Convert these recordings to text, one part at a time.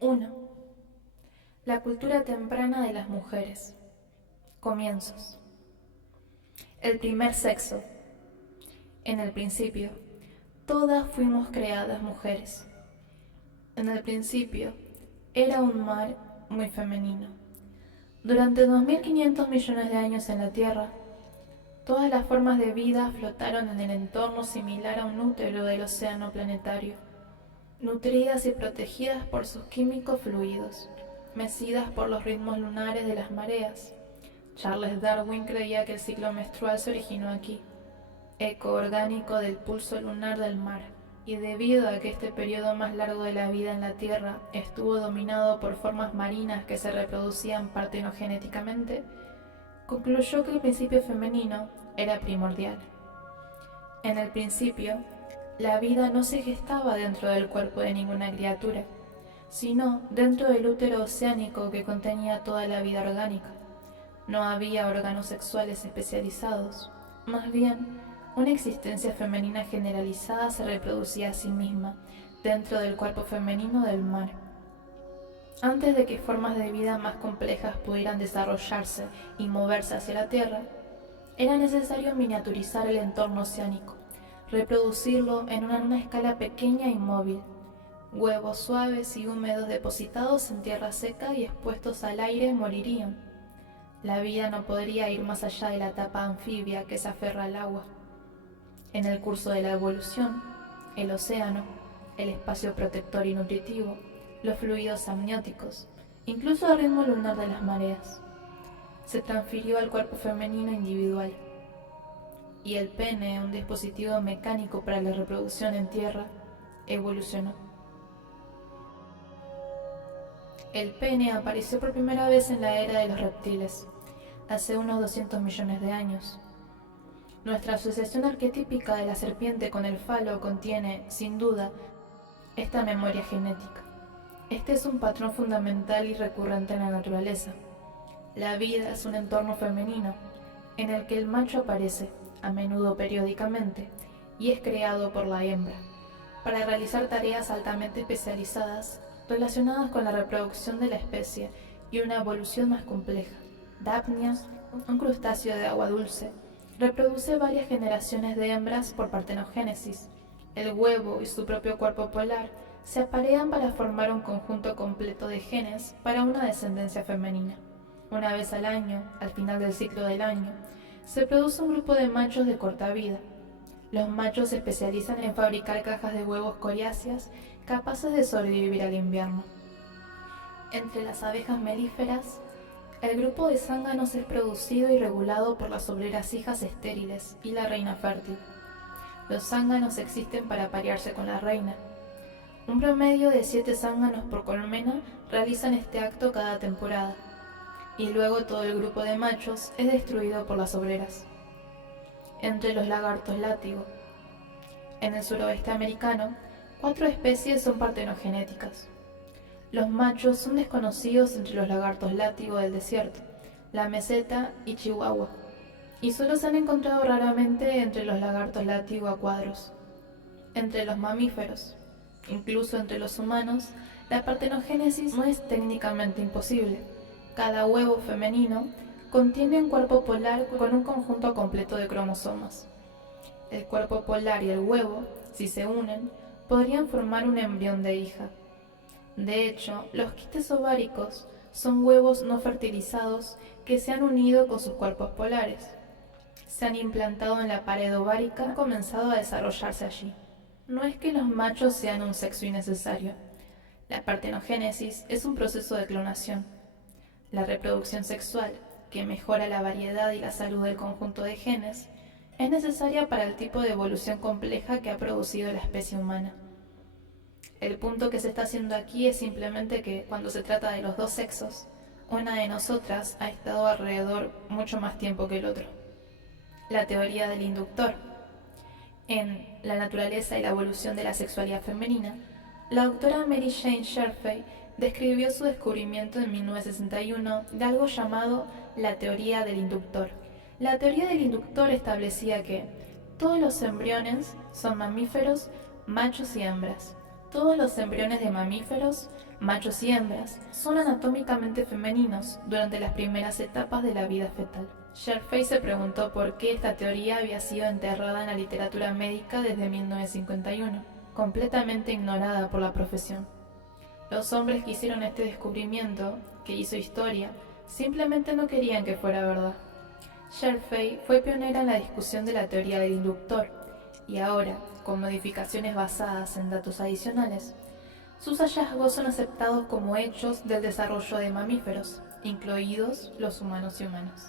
1. La cultura temprana de las mujeres. Comienzos. El primer sexo. En el principio, todas fuimos creadas mujeres. En el principio, era un mar muy femenino. Durante 2.500 millones de años en la Tierra, todas las formas de vida flotaron en el entorno similar a un útero del océano planetario, nutridas y protegidas por sus químicos fluidos, mecidas por los ritmos lunares de las mareas. Charles Darwin creía que el ciclo menstrual se originó aquí, eco orgánico del pulso lunar del mar, y debido a que este periodo más largo de la vida en la Tierra estuvo dominado por formas marinas que se reproducían partenogenéticamente, concluyó que el principio femenino era primordial. En el principio, la vida no se gestaba dentro del cuerpo de ninguna criatura, sino dentro del útero oceánico que contenía toda la vida orgánica. No había órganos sexuales especializados, más bien, una existencia femenina generalizada se reproducía a sí misma dentro del cuerpo femenino del mar. Antes de que formas de vida más complejas pudieran desarrollarse y moverse hacia la Tierra, era necesario miniaturizar el entorno oceánico, reproducirlo en una escala pequeña y móvil. Huevos suaves y húmedos depositados en tierra seca y expuestos al aire morirían. La vida no podría ir más allá de la etapa anfibia que se aferra al agua. En el curso de la evolución, el océano, el espacio protector y nutritivo, los fluidos amnióticos, incluso el ritmo lunar de las mareas, se transfirió al cuerpo femenino individual. Y el pene, un dispositivo mecánico para la reproducción en tierra, evolucionó. El pene apareció por primera vez en la era de los reptiles, hace unos 200 millones de años. Nuestra asociación arquetípica de la serpiente con el falo contiene, sin duda, esta memoria genética. Este es un patrón fundamental y recurrente en la naturaleza. La vida es un entorno femenino, en el que el macho aparece, a menudo periódicamente, y es creado por la hembra, para realizar tareas altamente especializadas relacionadas con la reproducción de la especie y una evolución más compleja. Daphnia, un crustáceo de agua dulce, reproduce varias generaciones de hembras por partenogénesis. El huevo y su propio cuerpo polar se aparean para formar un conjunto completo de genes para una descendencia femenina. Una vez al año, al final del ciclo del año, se produce un grupo de machos de corta vida. Los machos se especializan en fabricar cajas de huevos coriáceas capaces de sobrevivir al invierno. Entre las abejas melíferas, el grupo de zánganos es producido y regulado por las obreras hijas estériles y la reina fértil. Los zánganos existen para parearse con la reina. Un promedio de 7 zánganos por colmena realizan este acto cada temporada, y luego todo el grupo de machos es destruido por las obreras. Entre los lagartos látigo. En el suroeste americano, 4 especies son partenogenéticas. Los machos son desconocidos entre los lagartos látigo del desierto, la meseta y Chihuahua, y solo se han encontrado raramente entre los lagartos látigo a cuadros. Entre los mamíferos, incluso entre los humanos, la partenogénesis no es técnicamente imposible. Cada huevo femenino contiene un cuerpo polar con un conjunto completo de cromosomas. El cuerpo polar y el huevo, si se unen, podrían formar un embrión de hija. De hecho, los quistes ováricos son huevos no fertilizados que se han unido con sus cuerpos polares. Se han implantado en la pared ovárica y han comenzado a desarrollarse allí. No es que los machos sean un sexo innecesario. La partenogénesis es un proceso de clonación. La reproducción sexual, que mejora la variedad y la salud del conjunto de genes, es necesaria para el tipo de evolución compleja que ha producido la especie humana. El punto que se está haciendo aquí es simplemente que, cuando se trata de los dos sexos, una de nosotras ha estado alrededor mucho más tiempo que el otro. La teoría del inductor. En La naturaleza y la evolución de la sexualidad femenina, la doctora Mary Jane Sherfay describió su descubrimiento en 1961 de algo llamado la teoría del inductor. La teoría del inductor establecía que todos los embriones son mamíferos, machos y hembras. Todos los embriones de mamíferos, machos y hembras, son anatómicamente femeninos durante las primeras etapas de la vida fetal. Sherfay se preguntó por qué esta teoría había sido enterrada en la literatura médica desde 1951, completamente ignorada por la profesión. Los hombres que hicieron este descubrimiento, que hizo historia, simplemente no querían que fuera verdad. Sherfay fue pionera en la discusión de la teoría del inductor, y ahora, con modificaciones basadas en datos adicionales, sus hallazgos son aceptados como hechos del desarrollo de mamíferos, incluidos los humanos y humanos.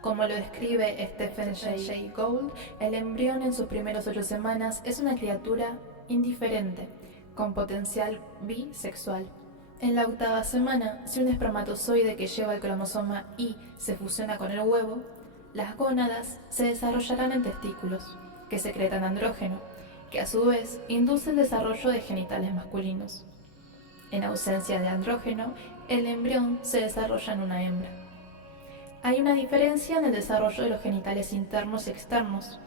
Como lo describe Stephen Jay Gould, el embrión en sus primeros 8 semanas es una criatura indiferente, con potencial bisexual. En la 8ª semana, si un espermatozoide que lleva el cromosoma Y se fusiona con el huevo, las gónadas se desarrollarán en testículos, que secretan andrógeno, que a su vez induce el desarrollo de genitales masculinos. En ausencia de andrógeno, el embrión se desarrolla en una hembra. Hay una diferencia en el desarrollo de los genitales internos y externos.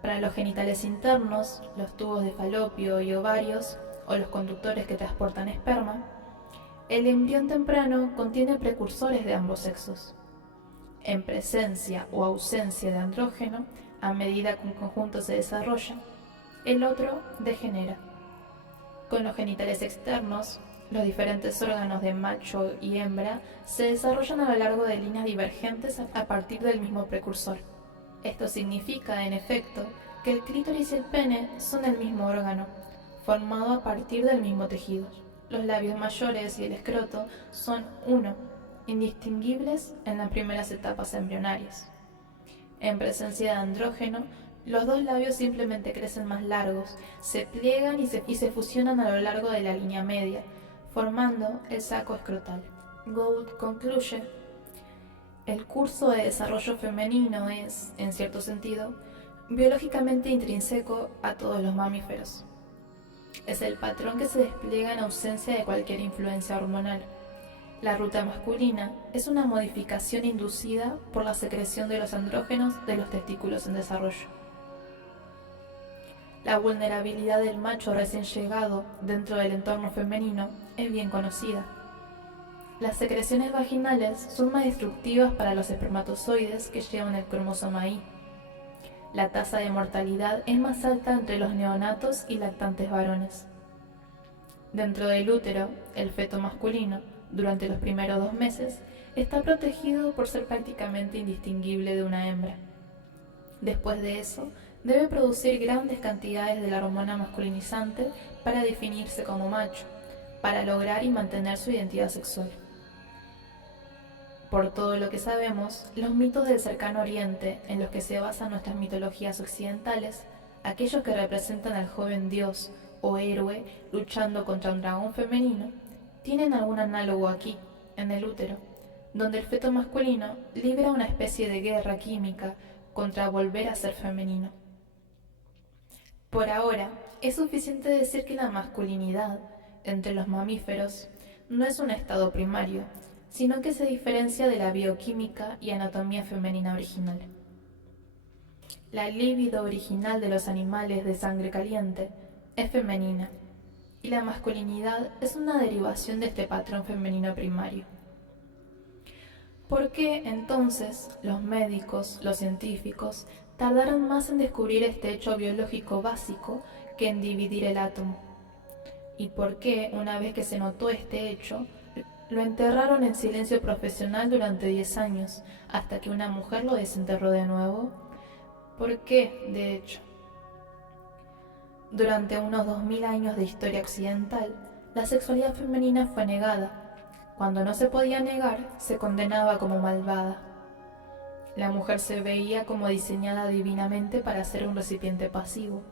Para los genitales internos, los tubos de falopio y ovarios, o los conductores que transportan esperma, el embrión temprano contiene precursores de ambos sexos. En presencia o ausencia de andrógeno, a medida que un conjunto se desarrolla, el otro degenera. Con los genitales externos, los diferentes órganos de macho y hembra se desarrollan a lo largo de líneas divergentes a partir del mismo precursor. Esto significa, en efecto, que el clítoris y el pene son el mismo órgano, formado a partir del mismo tejido. Los labios mayores y el escroto son uno, indistinguibles en las primeras etapas embrionarias. En presencia de andrógeno, los dos labios simplemente crecen más largos, se pliegan y se fusionan a lo largo de la línea media, formando el saco escrotal. Gould concluye: el curso de desarrollo femenino es, en cierto sentido, biológicamente intrínseco a todos los mamíferos. Es el patrón que se despliega en ausencia de cualquier influencia hormonal. La ruta masculina es una modificación inducida por la secreción de los andrógenos de los testículos en desarrollo. La vulnerabilidad del macho recién llegado dentro del entorno femenino es bien conocida. Las secreciones vaginales son más destructivas para los espermatozoides que llevan el cromosoma Y. La tasa de mortalidad es más alta entre los neonatos y lactantes varones. Dentro del útero, el feto masculino, durante los primeros 2 meses, está protegido por ser prácticamente indistinguible de una hembra. Después de eso, debe producir grandes cantidades de la hormona masculinizante para definirse como macho, para lograr y mantener su identidad sexual. Por todo lo que sabemos, los mitos del cercano oriente, en los que se basan nuestras mitologías occidentales, aquellos que representan al joven dios o héroe luchando contra un dragón femenino, tienen algún análogo aquí, en el útero, donde el feto masculino libra una especie de guerra química contra volver a ser femenino. Por ahora, es suficiente decir que la masculinidad, entre los mamíferos, no es un estado primario, sino que se diferencia de la bioquímica y anatomía femenina original. La libido original de los animales de sangre caliente es femenina, y la masculinidad es una derivación de este patrón femenino primario. ¿Por qué, entonces, los médicos, los científicos, tardaron más en descubrir este hecho biológico básico que en dividir el átomo? ¿Y por qué, una vez que se notó este hecho, lo enterraron en silencio profesional durante 10 años, hasta que una mujer lo desenterró de nuevo? ¿Por qué, de hecho? Durante unos 2000 años de historia occidental, la sexualidad femenina fue negada. Cuando no se podía negar, se condenaba como malvada. La mujer se veía como diseñada divinamente para ser un recipiente pasivo,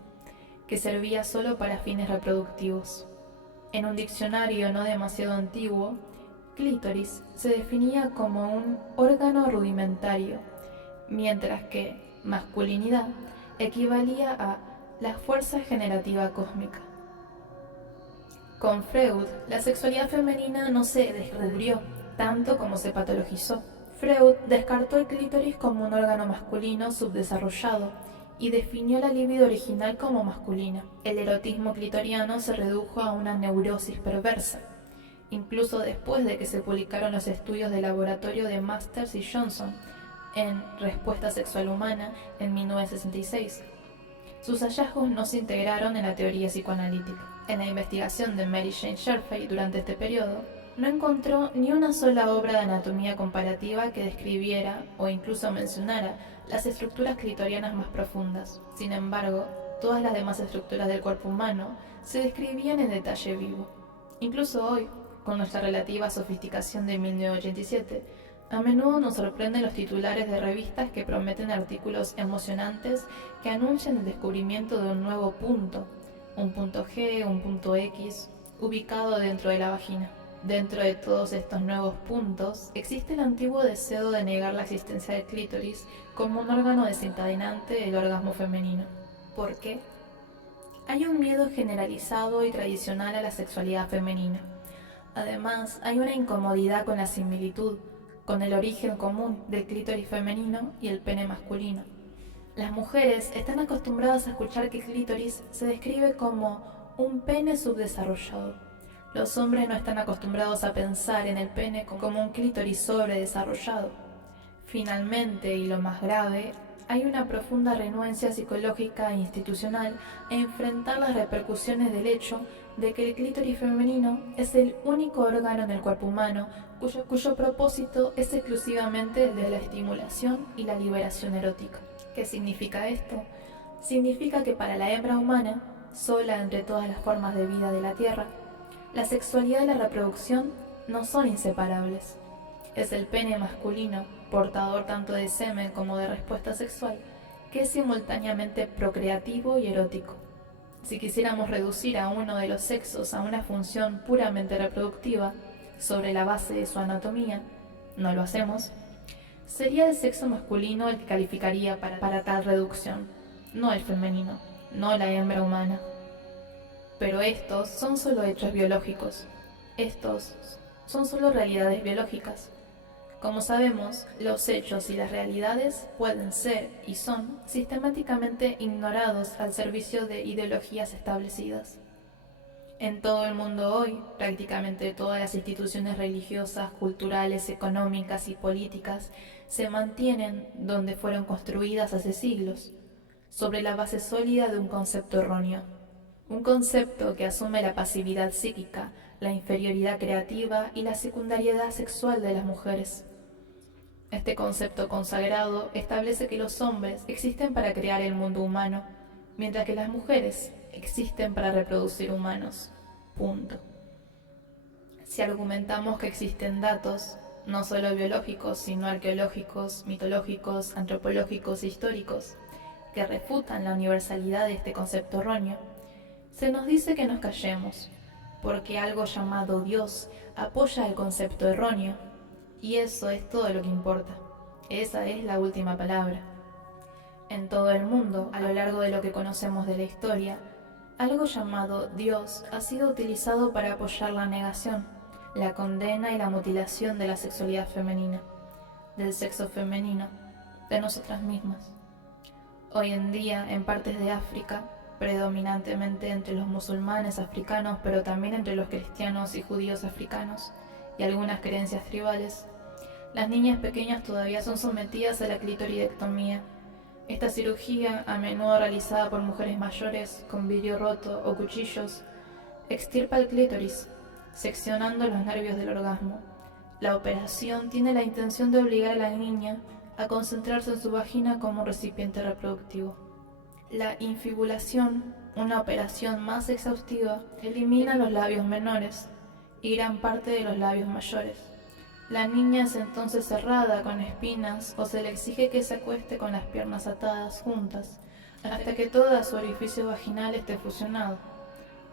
que servía solo para fines reproductivos. En un diccionario no demasiado antiguo, clítoris se definía como un órgano rudimentario, mientras que masculinidad equivalía a la fuerza generativa cósmica. Con Freud, la sexualidad femenina no se descubrió tanto como se patologizó. Freud descartó el clítoris como un órgano masculino subdesarrollado y definió la libido original como masculina. El erotismo clitoriano se redujo a una neurosis perversa, incluso después de que se publicaron los estudios de laboratorio de Masters y Johnson en Respuesta Sexual Humana en 1966. Sus hallazgos no se integraron en la teoría psicoanalítica. En la investigación de Mary Jane Sherfay durante este periodo, no encontró ni una sola obra de anatomía comparativa que describiera o incluso mencionara las estructuras clitorianas más profundas. Sin embargo, todas las demás estructuras del cuerpo humano se describían en detalle vivo. Incluso hoy, con nuestra relativa sofisticación de 1987, a menudo nos sorprenden los titulares de revistas que prometen artículos emocionantes que anuncian el descubrimiento de un nuevo punto, un punto G, un punto X, ubicado dentro de la vagina. Dentro de todos estos nuevos puntos, existe el antiguo deseo de negar la existencia del clítoris como un órgano desencadenante del orgasmo femenino. ¿Por qué? Hay un miedo generalizado y tradicional a la sexualidad femenina. Además, hay una incomodidad con la similitud, con el origen común del clítoris femenino y el pene masculino. Las mujeres están acostumbradas a escuchar que el clítoris se describe como un pene subdesarrollado. Los hombres no están acostumbrados a pensar en el pene como un clítoris sobredesarrollado. Finalmente, y lo más grave, hay una profunda renuencia psicológica e institucional a enfrentar las repercusiones del hecho de que el clítoris femenino es el único órgano en el cuerpo humano cuyo propósito es exclusivamente el de la estimulación y la liberación erótica. ¿Qué significa esto? Significa que para la hembra humana, sola entre todas las formas de vida de la Tierra, la sexualidad y la reproducción no son inseparables. Es el pene masculino, portador tanto de semen como de respuesta sexual, que es simultáneamente procreativo y erótico. Si quisiéramos reducir a uno de los sexos a una función puramente reproductiva, sobre la base de su anatomía, no lo hacemos, sería el sexo masculino el que calificaría para tal reducción, no el femenino, no la hembra humana. Pero estos son solo hechos biológicos, estos son solo realidades biológicas. Como sabemos, los hechos y las realidades pueden ser y son sistemáticamente ignorados al servicio de ideologías establecidas. En todo el mundo hoy, prácticamente todas las instituciones religiosas, culturales, económicas y políticas se mantienen donde fueron construidas hace siglos, sobre la base sólida de un concepto erróneo. Un concepto que asume la pasividad psíquica, la inferioridad creativa y la secundariedad sexual de las mujeres. Este concepto consagrado establece que los hombres existen para crear el mundo humano, mientras que las mujeres existen para reproducir humanos. Punto. Si argumentamos que existen datos, no solo biológicos, sino arqueológicos, mitológicos, antropológicos e históricos, que refutan la universalidad de este concepto erróneo, se nos dice que nos callemos, porque algo llamado Dios apoya el concepto erróneo, y eso es todo lo que importa. Esa es la última palabra. En todo el mundo, a lo largo de lo que conocemos de la historia, algo llamado Dios ha sido utilizado para apoyar la negación, la condena y la mutilación de la sexualidad femenina, del sexo femenino, de nosotras mismas. Hoy en día, en partes de África, predominantemente entre los musulmanes africanos, pero también entre los cristianos y judíos africanos, y algunas creencias tribales, las niñas pequeñas todavía son sometidas a la clitoridectomía. Esta cirugía, a menudo realizada por mujeres mayores con vidrio roto o cuchillos, extirpa el clítoris, seccionando los nervios del orgasmo. La operación tiene la intención de obligar a la niña a concentrarse en su vagina como recipiente reproductivo. La infibulación, una operación más exhaustiva, elimina los labios menores y gran parte de los labios mayores. La niña es entonces cerrada con espinas o se le exige que se acueste con las piernas atadas juntas hasta que todo su orificio vaginal esté fusionado,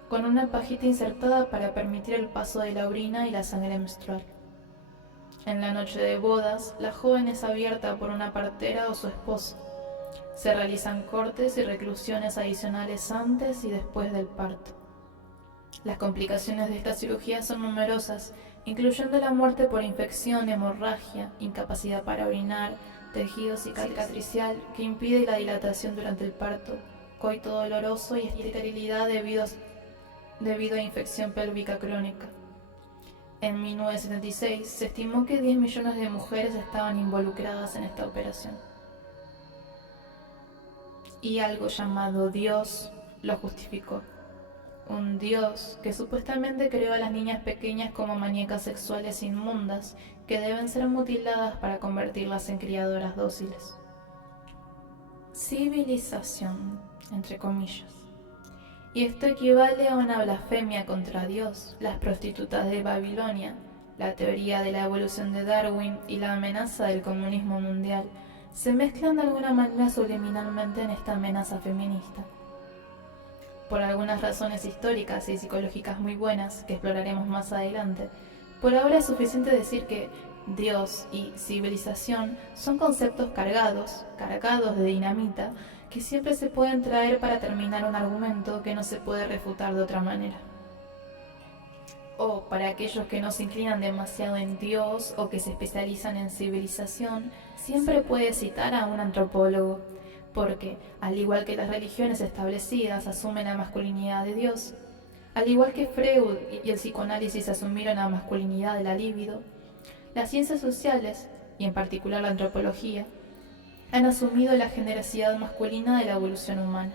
con una pajita insertada para permitir el paso de la orina y la sangre menstrual. En la noche de bodas, la joven es abierta por una partera o su esposo. Se realizan cortes y reclusiones adicionales antes y después del parto. Las complicaciones de esta cirugía son numerosas, incluyendo la muerte por infección, hemorragia, incapacidad para orinar, tejido cicatricial que impide la dilatación durante el parto, coito doloroso y esterilidad debido a infección pélvica crónica. En 1976 se estimó que 10 millones de mujeres estaban involucradas en esta operación. Y algo llamado Dios lo justificó. Un Dios que supuestamente creó a las niñas pequeñas como muñecas sexuales inmundas que deben ser mutiladas para convertirlas en criadoras dóciles. Civilización, entre comillas. Y esto equivale a una blasfemia contra Dios, las prostitutas de Babilonia, la teoría de la evolución de Darwin y la amenaza del comunismo mundial se mezclan de alguna manera subliminalmente en esta amenaza feminista. Por algunas razones históricas y psicológicas muy buenas que exploraremos más adelante, por ahora es suficiente decir que Dios y civilización son conceptos cargados de dinamita, que siempre se pueden traer para terminar un argumento que no se puede refutar de otra manera. O para aquellos que no se inclinan demasiado en Dios o que se especializan en civilización, siempre puede citar a un antropólogo, porque, al igual que las religiones establecidas asumen la masculinidad de Dios, al igual que Freud y el psicoanálisis asumieron la masculinidad de la libido, las ciencias sociales, y en particular la antropología, han asumido la generosidad masculina de la evolución humana.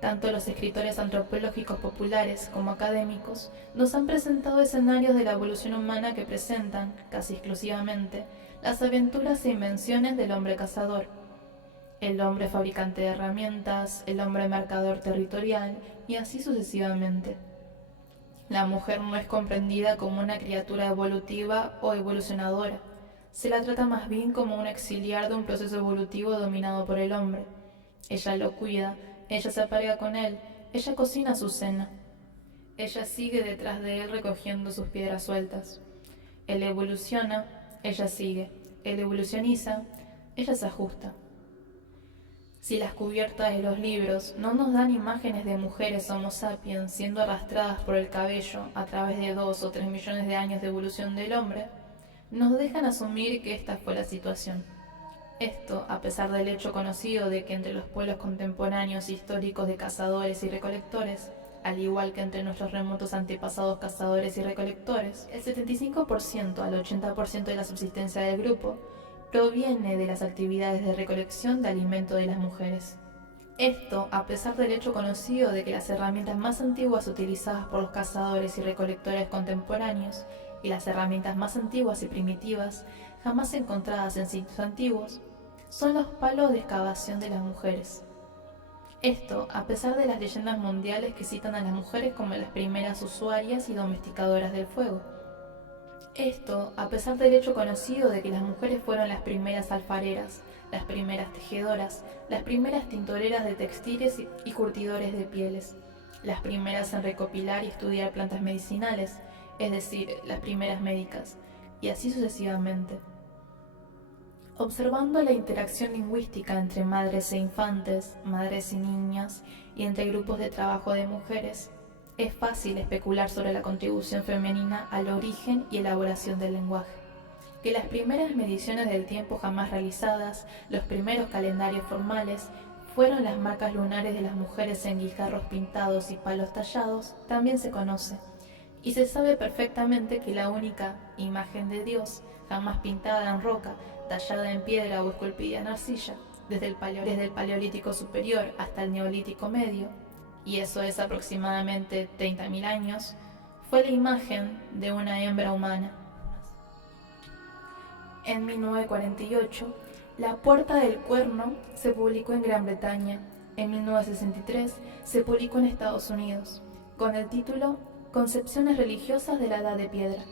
Tanto los escritores antropológicos populares como académicos nos han presentado escenarios de la evolución humana que presentan, casi exclusivamente, las aventuras e invenciones del hombre cazador, el hombre fabricante de herramientas, el hombre mercador territorial y así sucesivamente. La mujer no es comprendida como una criatura evolutiva o evolucionadora. Se la trata más bien como un auxiliar de un proceso evolutivo dominado por el hombre. Ella lo cuida, ella se aparea con él, ella cocina su cena. Ella sigue detrás de él recogiendo sus piedras sueltas. Él evoluciona, ella sigue. Él evolucioniza, ella se ajusta. Si las cubiertas de los libros no nos dan imágenes de mujeres Homo sapiens siendo arrastradas por el cabello a través de 2 o 3 millones de años de evolución del hombre, nos dejan asumir que esta fue la situación. Esto, a pesar del hecho conocido de que entre los pueblos contemporáneos históricos de cazadores y recolectores, al igual que entre nuestros remotos antepasados cazadores y recolectores, el 75% al 80% de la subsistencia del grupo proviene de las actividades de recolección de alimento de las mujeres. Esto, a pesar del hecho conocido de que las herramientas más antiguas utilizadas por los cazadores y recolectores contemporáneos y las herramientas más antiguas y primitivas jamás encontradas en sitios antiguos son los palos de excavación de las mujeres. Esto, a pesar de las leyendas mundiales que citan a las mujeres como las primeras usuarias y domesticadoras del fuego. Esto, a pesar del hecho conocido de que las mujeres fueron las primeras alfareras, las primeras tejedoras, las primeras tintoreras de textiles y curtidores de pieles, las primeras en recopilar y estudiar plantas medicinales, es decir, las primeras médicas, y así sucesivamente. Observando la interacción lingüística entre madres e infantes, madres y niñas, y entre grupos de trabajo de mujeres, es fácil especular sobre la contribución femenina al origen y elaboración del lenguaje. Que las primeras mediciones del tiempo jamás realizadas, los primeros calendarios formales, fueron las marcas lunares de las mujeres en guijarros pintados y palos tallados, también se conoce. Y se sabe perfectamente que la única imagen de Dios, jamás pintada en roca, tallada en piedra o esculpida en arcilla, desde el Paleolítico superior hasta el Neolítico medio, y eso es aproximadamente 30.000 años, fue la imagen de una hembra humana. En 1948, La Puerta del Cuerno se publicó en Gran Bretaña. En 1963 se publicó en Estados Unidos, con el título Concepciones religiosas de la Edad de Piedra.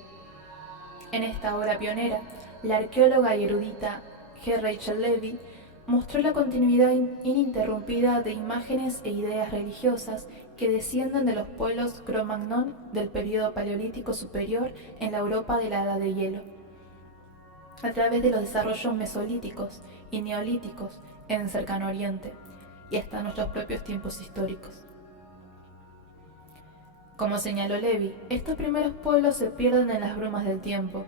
En esta obra pionera, la arqueóloga y erudita G. Rachel Levy mostró la continuidad ininterrumpida de imágenes e ideas religiosas que descienden de los pueblos Cro-Magnon del período Paleolítico superior en la Europa de la Edad de Hielo, a través de los desarrollos mesolíticos y neolíticos en el Cercano Oriente y hasta nuestros propios tiempos históricos. Como señaló Levy, estos primeros pueblos se pierden en las brumas del tiempo,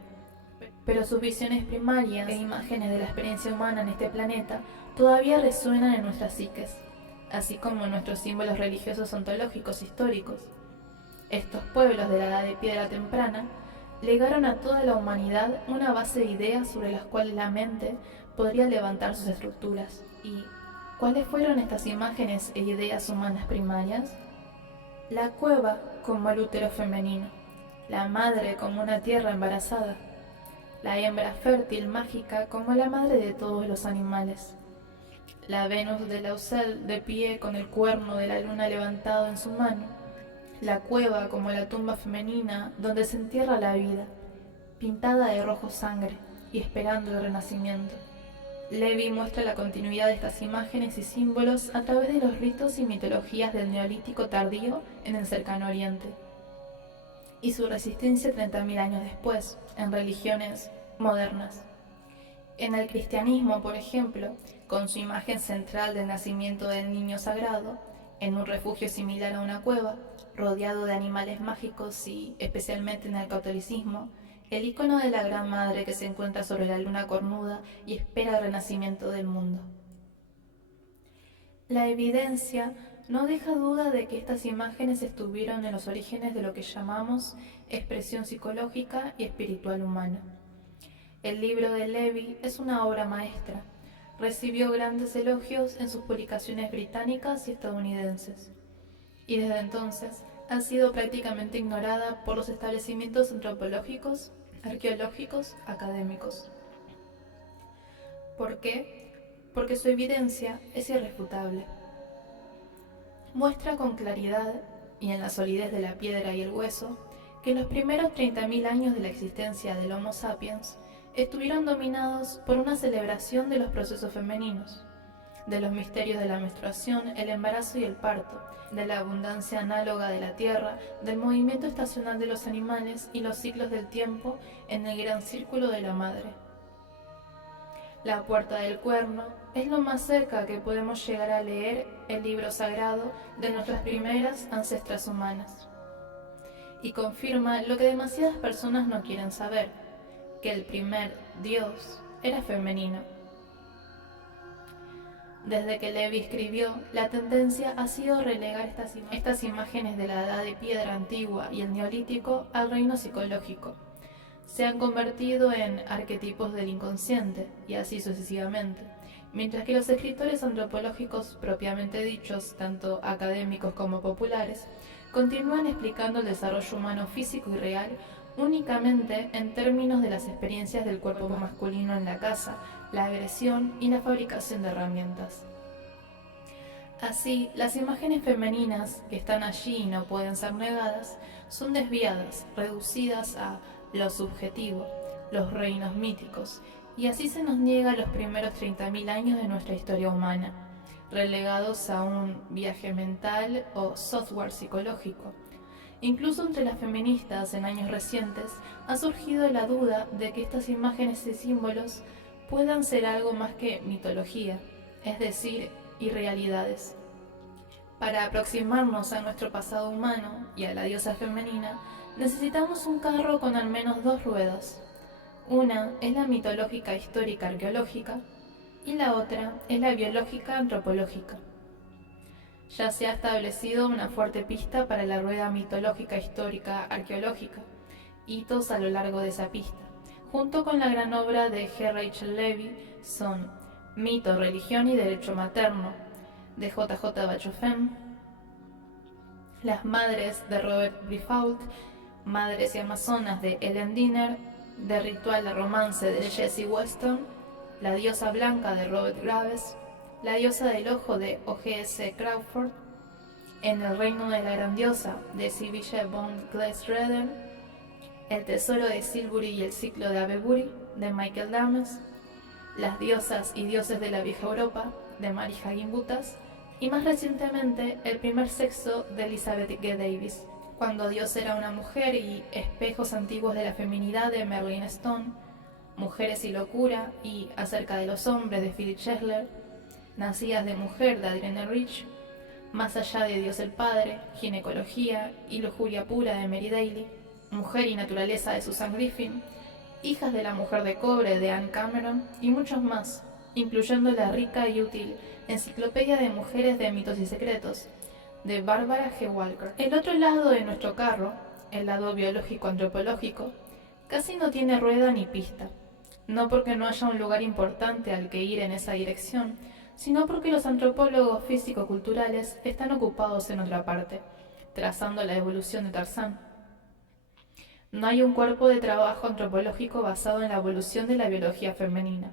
pero sus visiones primarias e imágenes de la experiencia humana en este planeta todavía resuenan en nuestras psiques, así como en nuestros símbolos religiosos ontológicos históricos. Estos pueblos de la Edad de Piedra temprana legaron a toda la humanidad una base de ideas sobre las cuales la mente podría levantar sus estructuras. ¿Y cuáles fueron estas imágenes e ideas humanas primarias? La cueva como el útero femenino, la madre como una tierra embarazada, la hembra fértil mágica como la madre de todos los animales, la Venus de Lausel de pie con el cuerno de la luna levantado en su mano, la cueva como la tumba femenina donde se entierra la vida, pintada de rojo sangre y esperando el renacimiento. Levi muestra la continuidad de estas imágenes y símbolos a través de los ritos y mitologías del Neolítico tardío en el Cercano Oriente, y su resistencia 30.000 años después, en religiones modernas. En el cristianismo, por ejemplo, con su imagen central del nacimiento del niño sagrado, en un refugio similar a una cueva, rodeado de animales mágicos y, especialmente en el catolicismo, el icono de la Gran Madre que se encuentra sobre la luna cornuda y espera el renacimiento del mundo. La evidencia no deja duda de que estas imágenes estuvieron en los orígenes de lo que llamamos expresión psicológica y espiritual humana. El libro de Levi es una obra maestra. Recibió grandes elogios en sus publicaciones británicas y estadounidenses, y desde entonces ha sido prácticamente ignorada por los establecimientos antropológicos, arqueológicos, académicos. ¿Por qué? Porque su evidencia es irrefutable. Muestra con claridad, y en la solidez de la piedra y el hueso, que los primeros 30.000 años de la existencia del Homo sapiens estuvieron dominados por una celebración de los procesos femeninos, de los misterios de la menstruación, el embarazo y el parto, de la abundancia análoga de la tierra, del movimiento estacional de los animales y los ciclos del tiempo en el gran círculo de la madre. La puerta del cuerno es lo más cerca que podemos llegar a leer el libro sagrado de nuestras primeras ancestras humanas, y confirma lo que demasiadas personas no quieren saber, que el primer Dios era femenino. Desde que Levi escribió, la tendencia ha sido relegar estas imágenes de la Edad de Piedra antigua y el Neolítico al reino psicológico. Se han convertido en arquetipos del inconsciente, y así sucesivamente, mientras que los escritores antropológicos propiamente dichos, tanto académicos como populares, continúan explicando el desarrollo humano físico y real únicamente en términos de las experiencias del cuerpo masculino en la caza, la agresión y la fabricación de herramientas. Así, las imágenes femeninas que están allí y no pueden ser negadas son desviadas, reducidas a lo subjetivo, los reinos míticos, y así se nos niega los primeros 30.000 años de nuestra historia humana, relegados a un viaje mental o software psicológico. Incluso entre las feministas en años recientes ha surgido la duda de que estas imágenes y símbolos puedan ser algo más que mitología, es decir, irrealidades. Para aproximarnos a nuestro pasado humano y a la diosa femenina, necesitamos un carro con al menos 2 ruedas. Una es la mitológica histórica arqueológica y la otra es la biológica antropológica. Ya se ha establecido una fuerte pista para la rueda mitológica histórica arqueológica, hitos a lo largo de esa pista, junto con la gran obra de G. Rachel Levi, son Mito, Religión y Derecho Materno, de J.J. Bachofem, Las Madres, de Robert Briffault, Madres y Amazonas, de Ellen Diner, de Ritual de Romance, de Jessie Weston, La Diosa Blanca, de Robert Graves, La Diosa del Ojo, de O.G.S. Crawford, En el Reino de la Gran Diosa, de Sibylle von Glesreden, El Tesoro de Silbury y el Ciclo de Avebury, de Michael Dames, Las Diosas y Dioses de la Vieja Europa, de Mary Hagenbutters, y más recientemente El Primer Sexo, de Elizabeth G. Davis, Cuando Dios era una mujer y Espejos antiguos de la feminidad, de Merlin Stone, Mujeres y locura y Acerca de los hombres, de Philip Scheffler, Nacidas de mujer, de Adrienne Rich, Más allá de Dios el Padre, Ginecología y lujuria pura, de Mary Daly, Mujer y naturaleza, de Susan Griffin, Hijas de la mujer de cobre de Anne Cameron y muchos más, incluyendo la rica y útil Enciclopedia de Mujeres de Mitos y Secretos, de Barbara G. Walker. El otro lado de nuestro carro, el lado biológico-antropológico, casi no tiene rueda ni pista, no porque no haya un lugar importante al que ir en esa dirección, sino porque los antropólogos físico-culturales están ocupados en otra parte, trazando la evolución de Tarzán. No hay un cuerpo de trabajo antropológico basado en la evolución de la biología femenina.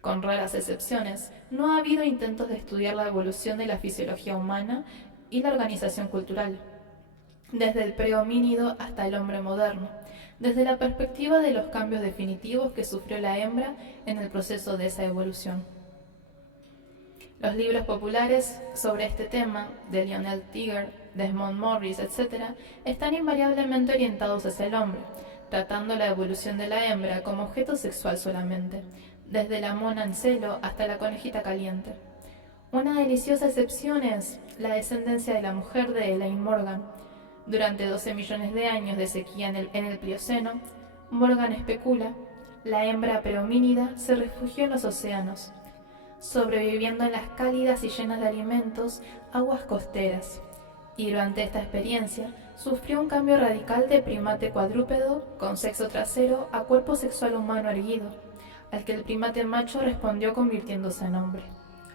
Con raras excepciones, no ha habido intentos de estudiar la evolución de la fisiología humana y la organización cultural, desde el prehomínido hasta el hombre moderno, desde la perspectiva de los cambios definitivos que sufrió la hembra en el proceso de esa evolución. Los libros populares sobre este tema, de Lionel Tiger, Desmond Morris, etc., están invariablemente orientados hacia el hombre, tratando la evolución de la hembra como objeto sexual solamente, desde la mona en celo hasta la conejita caliente. Una deliciosa excepción es la descendencia de la mujer de Elaine Morgan. Durante 12 millones de años de sequía en el Plioceno, Morgan especula, la hembra prehomínida se refugió en los océanos, sobreviviendo en las cálidas y llenas de alimentos aguas costeras, y durante esta experiencia sufrió un cambio radical de primate cuadrúpedo con sexo trasero a cuerpo sexual humano erguido, al que el primate macho respondió convirtiéndose en hombre.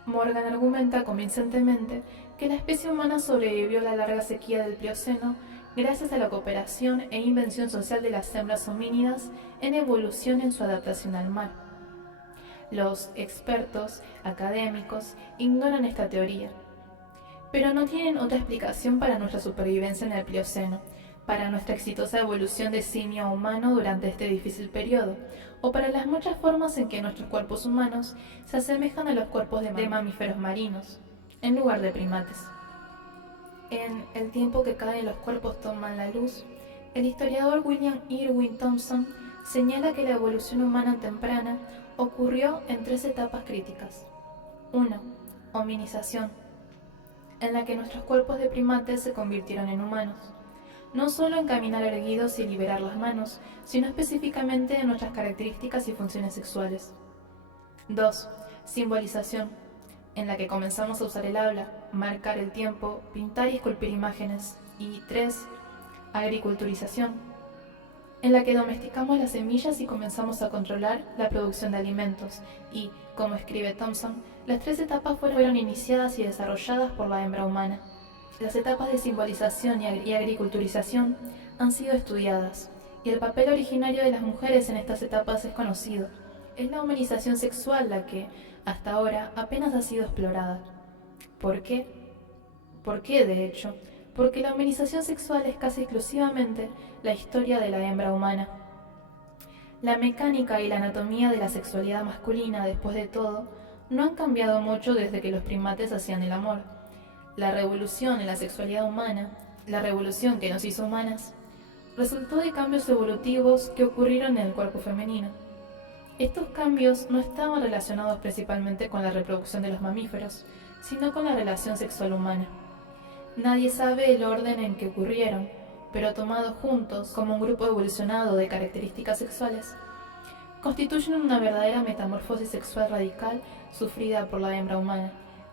Morgan argumenta convincentemente que la especie humana sobrevivió a la larga sequía del Plioceno gracias a la cooperación e invención social de las hembras homínidas en evolución en su adaptación al mar. Los expertos académicos ignoran esta teoría, pero no tienen otra explicación para nuestra supervivencia en el Plioceno, para nuestra exitosa evolución de simio a humano durante este difícil periodo, o para las muchas formas en que nuestros cuerpos humanos se asemejan a los cuerpos de mamíferos marinos, en lugar de primates. En El tiempo que caen los cuerpos toman la luz, el historiador William Irwin Thompson señala que la evolución humana temprana ocurrió en 3 etapas críticas. 1. Hominización, en la que nuestros cuerpos de primates se convirtieron en humanos, no solo en caminar erguidos y liberar las manos, sino específicamente en nuestras características y funciones sexuales. 2. Simbolización, en la que comenzamos a usar el habla, marcar el tiempo, pintar y esculpir imágenes. Y 3. Agriculturización, en la que domesticamos las semillas y comenzamos a controlar la producción de alimentos. Y, como escribe Thompson, las 3 etapas fueron iniciadas y desarrolladas por la hembra humana. Las etapas de simbolización y agriculturización han sido estudiadas, y el papel originario de las mujeres en estas etapas es conocido. Es la humanización sexual la que, hasta ahora, apenas ha sido explorada. ¿Por qué? ¿Por qué, de hecho? Porque la humanización sexual es casi exclusivamente la historia de la hembra humana. La mecánica y la anatomía de la sexualidad masculina, después de todo, no han cambiado mucho desde que los primates hacían el amor. La revolución en la sexualidad humana, la revolución que nos hizo humanas, resultó de cambios evolutivos que ocurrieron en el cuerpo femenino. Estos cambios no estaban relacionados principalmente con la reproducción de los mamíferos, sino con la relación sexual humana. Nadie sabe el orden en que ocurrieron, pero tomados juntos como un grupo evolucionado de características sexuales, constituyen una verdadera metamorfosis sexual radical sufrida por la hembra humana.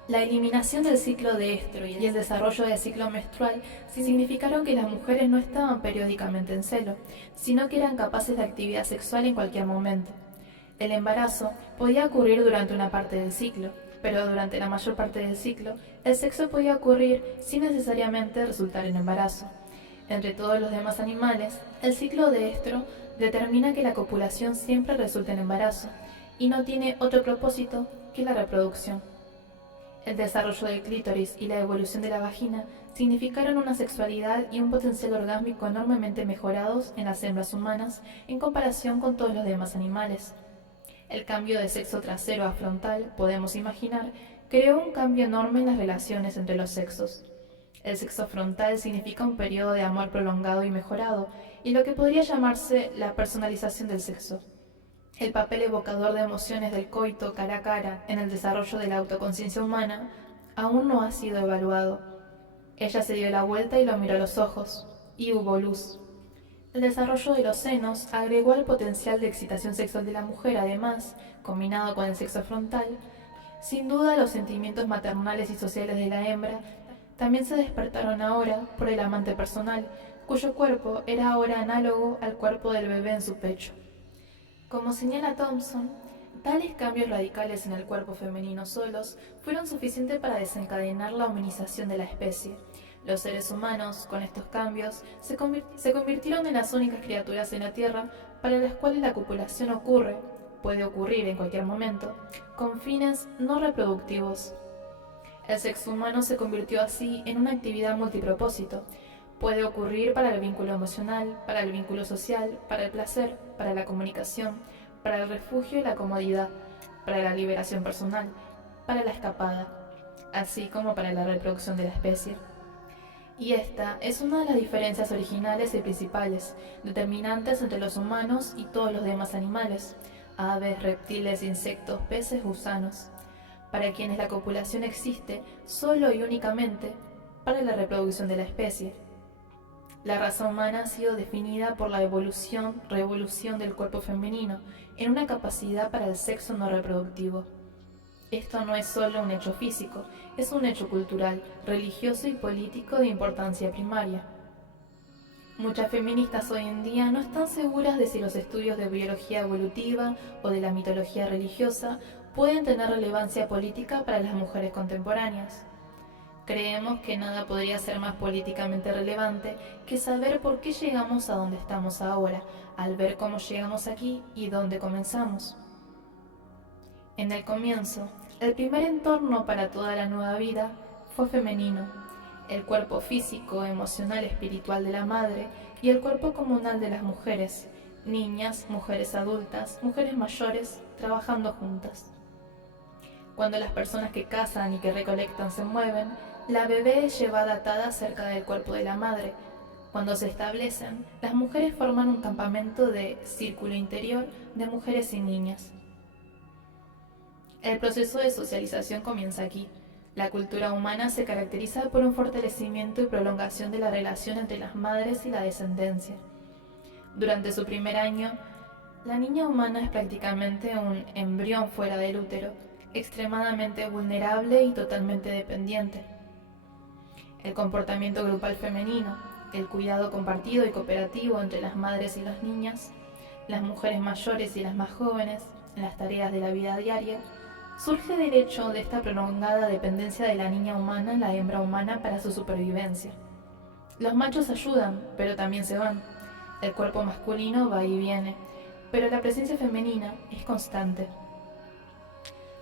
La eliminación del ciclo de estro y el desarrollo del ciclo menstrual significaron que las mujeres no estaban periódicamente en celo, sino que eran capaces de actividad sexual en cualquier momento. El embarazo podía ocurrir durante una parte del ciclo, pero durante la mayor parte del ciclo, el sexo podía ocurrir sin necesariamente resultar en embarazo. Entre todos los demás animales, el ciclo de estro determina que la copulación siempre resulta en embarazo, y no tiene otro propósito que la reproducción. El desarrollo del clítoris y la evolución de la vagina significaron una sexualidad y un potencial orgásmico enormemente mejorados en las hembras humanas en comparación con todos los demás animales. El cambio de sexo trasero a frontal, podemos imaginar, creó un cambio enorme en las relaciones entre los sexos. El sexo frontal significa un periodo de amor prolongado y mejorado, y lo que podría llamarse la personalización del sexo. El papel evocador de emociones del coito cara a cara en el desarrollo de la autoconciencia humana aún no ha sido evaluado. Ella se dio la vuelta y lo miró a los ojos, y hubo luz. El desarrollo de los senos agregó al potencial de excitación sexual de la mujer, además, combinado con el sexo frontal, sin duda los sentimientos maternales y sociales de la hembra también se despertaron ahora por el amante personal, cuyo cuerpo era ahora análogo al cuerpo del bebé en su pecho. Como señala Thompson, tales cambios radicales en el cuerpo femenino solos fueron suficientes para desencadenar la hominización de la especie. Los seres humanos, con estos cambios, se convirtieron en las únicas criaturas en la Tierra para las cuales la copulación puede ocurrir en cualquier momento, con fines no reproductivos. El sexo humano se convirtió así en una actividad multipropósito. Puede ocurrir para el vínculo emocional, para el vínculo social, para el placer, para la comunicación, para el refugio y la comodidad, para la liberación personal, para la escapada, así como para la reproducción de la especie. Y esta es una de las diferencias originales y principales, determinantes entre los humanos y todos los demás animales, aves, reptiles, insectos, peces, gusanos, para quienes la copulación existe solo y únicamente para la reproducción de la especie. La raza humana ha sido definida por la revolución del cuerpo femenino en una capacidad para el sexo no reproductivo. Esto no es solo un hecho físico, es un hecho cultural, religioso y político de importancia primaria. Muchas feministas hoy en día no están seguras de si los estudios de biología evolutiva o de la mitología religiosa pueden tener relevancia política para las mujeres contemporáneas. Creemos que nada podría ser más políticamente relevante que saber por qué llegamos a donde estamos ahora, al ver cómo llegamos aquí y dónde comenzamos. En el comienzo, el primer entorno para toda la nueva vida fue femenino, el cuerpo físico, emocional, espiritual de la madre y el cuerpo comunal de las mujeres, niñas, mujeres adultas, mujeres mayores, trabajando juntas. Cuando las personas que cazan y que recolectan se mueven, la bebé es llevada atada cerca del cuerpo de la madre. Cuando se establecen, las mujeres forman un campamento de círculo interior de mujeres y niñas. El proceso de socialización comienza aquí. La cultura humana se caracteriza por un fortalecimiento y prolongación de la relación entre las madres y la descendencia. Durante su primer año, la niña humana es prácticamente un embrión fuera del útero, extremadamente vulnerable y totalmente dependiente. El comportamiento grupal femenino, el cuidado compartido y cooperativo entre las madres y las niñas, las mujeres mayores y las más jóvenes, en las tareas de la vida diaria, surge del hecho de esta prolongada dependencia de la niña humana en la hembra humana para su supervivencia. Los machos ayudan, pero también se van. El cuerpo masculino va y viene, pero la presencia femenina es constante.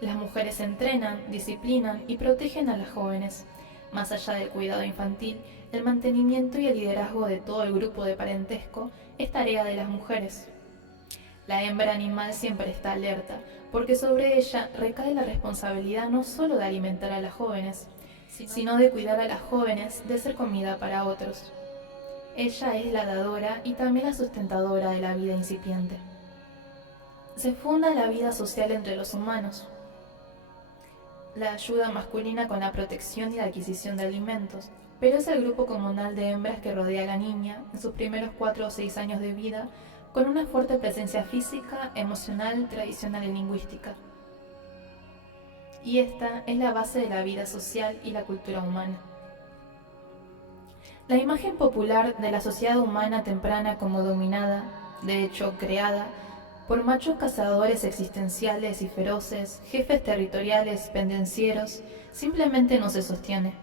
Las mujeres entrenan, disciplinan y protegen a las jóvenes. Más allá del cuidado infantil, el mantenimiento y el liderazgo de todo el grupo de parentesco es tarea de las mujeres. La hembra animal siempre está alerta, porque sobre ella recae la responsabilidad no solo de alimentar a las jóvenes, sino de cuidar a las jóvenes de ser comida para otros. Ella es la dadora y también la sustentadora de la vida incipiente. Se funda la vida social entre los humanos. La ayuda masculina con la protección y la adquisición de alimentos, pero es el grupo comunal de hembras que rodea a la niña en sus primeros 4 o 6 años de vida, con una fuerte presencia física, emocional, tradicional y lingüística. Y esta es la base de la vida social y la cultura humana. La imagen popular de la sociedad humana temprana como dominada, de hecho creada, por machos cazadores existenciales y feroces, jefes territoriales, pendencieros, simplemente no se sostiene.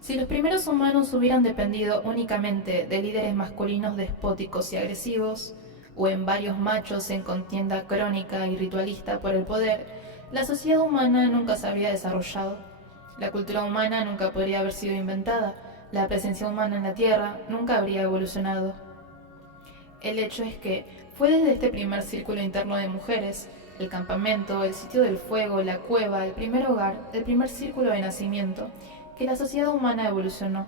Si los primeros humanos hubieran dependido únicamente de líderes masculinos despóticos y agresivos, o en varios machos en contienda crónica y ritualista por el poder, la sociedad humana nunca se habría desarrollado. La cultura humana nunca podría haber sido inventada, la presencia humana en la Tierra nunca habría evolucionado. El hecho es que fue desde este primer círculo interno de mujeres, el campamento, el sitio del fuego, la cueva, el primer hogar, el primer círculo de nacimiento, que la sociedad humana evolucionó.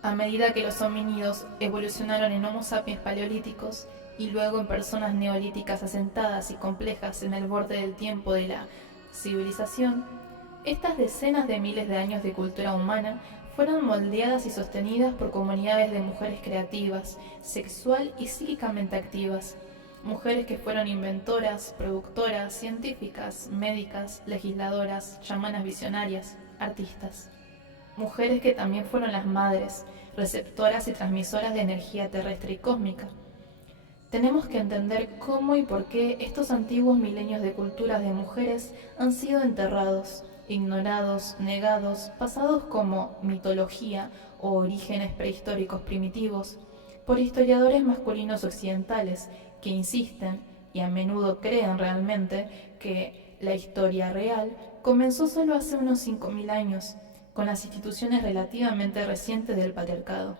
A medida que los homínidos evolucionaron en Homo sapiens paleolíticos y luego en personas neolíticas asentadas y complejas en el borde del tiempo de la civilización, estas decenas de miles de años de cultura humana fueron moldeadas y sostenidas por comunidades de mujeres creativas, sexual y psíquicamente activas, mujeres que fueron inventoras, productoras, científicas, médicas, legisladoras, chamanas visionarias, artistas. Mujeres que también fueron las madres, receptoras y transmisoras de energía terrestre y cósmica. Tenemos que entender cómo y por qué estos antiguos milenios de culturas de mujeres han sido enterrados, ignorados, negados, pasados como mitología o orígenes prehistóricos primitivos, por historiadores masculinos occidentales que insisten, y a menudo creen realmente, que la historia real comenzó solo hace unos 5000 años, con las instituciones relativamente recientes del patriarcado.